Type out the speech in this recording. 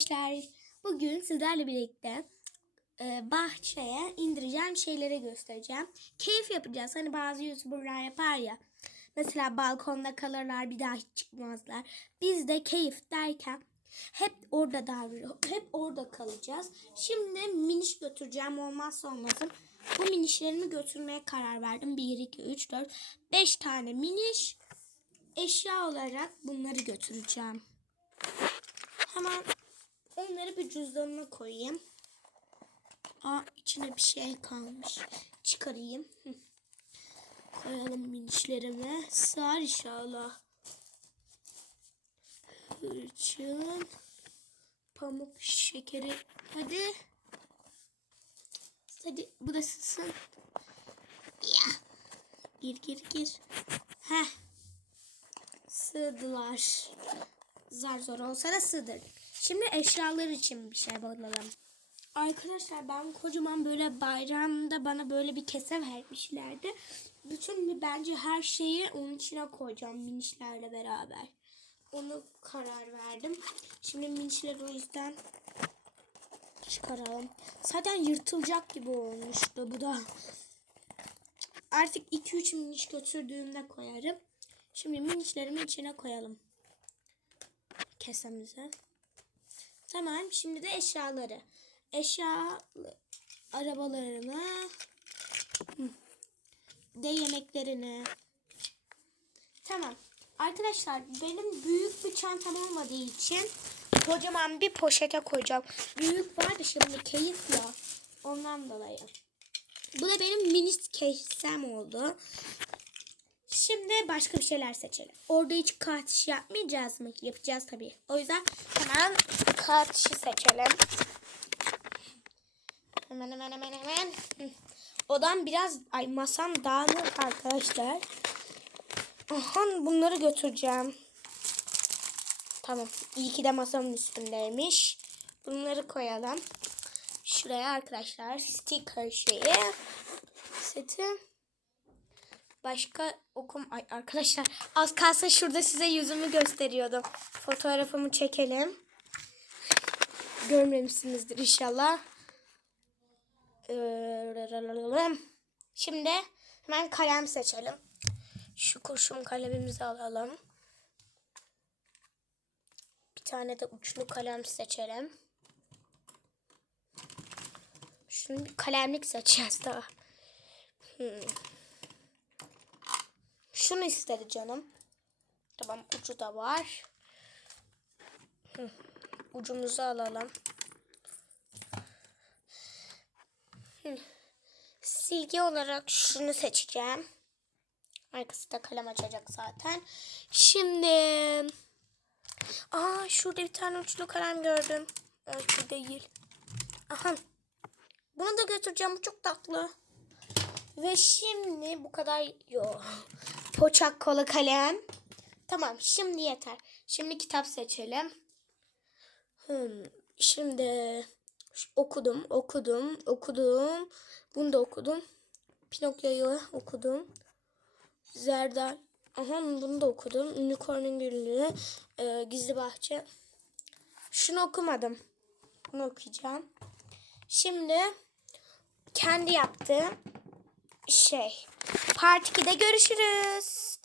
Arkadaşlar bugün sizlerle birlikte e, bahçeye indireceğim şeyleri göstereceğim. Keyif yapacağız. Hani bazı youtuberlar yapar ya. Mesela balkonda kalırlar bir daha hiç çıkmazlar. Biz de keyif derken hep orada davranıyor. Hep orada kalacağız. Şimdi miniş götüreceğim olmazsa olmasın. Bu minişlerimi götürmeye karar verdim. 1, 2, 3, 4, 5 tane miniş. Eşya olarak bunları götüreceğim. Hemen onları bir cüzdanıma koyayım. Aa içine bir şey kalmış. Çıkarayım. Koyalım minişlerime. Sığar inşallah. Hırçın. Pamuk şekeri. Hadi. Hadi bu da sığsın. Ya. Gir gir gir. Heh. Sığdılar. Zar zor olsa da sığdırdık. Şimdi eşyalar için bir şey bulalım. Arkadaşlar ben kocaman böyle bayramda bana böyle bir kese vermişlerdi. Bütün bence her şeyi onun içine koyacağım minişlerle beraber. Onu karar verdim. Şimdi minişleri o yüzden çıkaralım. Zaten yırtılacak gibi olmuştu bu da. Artık 2-3 miniş götürdüğümde koyarım. Şimdi minişlerimi içine koyalım. Kesemize. Tamam şimdi de eşyaları. Eşya arabalarını de yemeklerini. Tamam. Arkadaşlar benim büyük bir çantam olmadığı için kocaman bir poşete koyacağım. Büyük var da şimdi keyif ya. Ondan dolayı. Bu da benim mini kesem oldu. Şimdi başka bir şeyler seçelim. Orada hiç kağıt işi yapmayacağız mı? Yapacağız tabii. O yüzden hemen kağıt işi seçelim. Hemen hemen hemen hemen. Odam biraz ay masam dağınık arkadaşlar. Aha bunları götüreceğim. Tamam. İyi ki de masamın üstündeymiş. Bunları koyalım. Şuraya arkadaşlar sticker şeyi seti. Başka okum ay arkadaşlar az kalsın şurada size yüzümü gösteriyordum. Fotoğrafımı çekelim. Görmemişsinizdir inşallah. Ee, Şimdi hemen kalem seçelim. Şu kurşun kalemimizi alalım. Bir tane de uçlu kalem seçelim. Şunu bir kalemlik seçeceğiz daha. Hmm. Şunu istedi canım. Tamam ucu da var. Ucumuzu alalım. Silgi olarak şunu seçeceğim. Arkası da kalem açacak zaten. Şimdi Aa şurada bir tane uçlu kalem gördüm. Şu değil. Aha. Bunu da götüreceğim. Bu çok tatlı. Ve şimdi bu kadar yok. Poçak kola kalem. Tamam şimdi yeter. Şimdi kitap seçelim. Hmm, şimdi okudum, okudum, okudum. Bunu da okudum. Pinokyo'yu okudum. Zerdal. Aha bunu da okudum. Unicorn'un günlüğü. e, Gizli Bahçe. Şunu okumadım. Bunu okuyacağım. Şimdi kendi yaptığım şey. Part 2'de görüşürüz.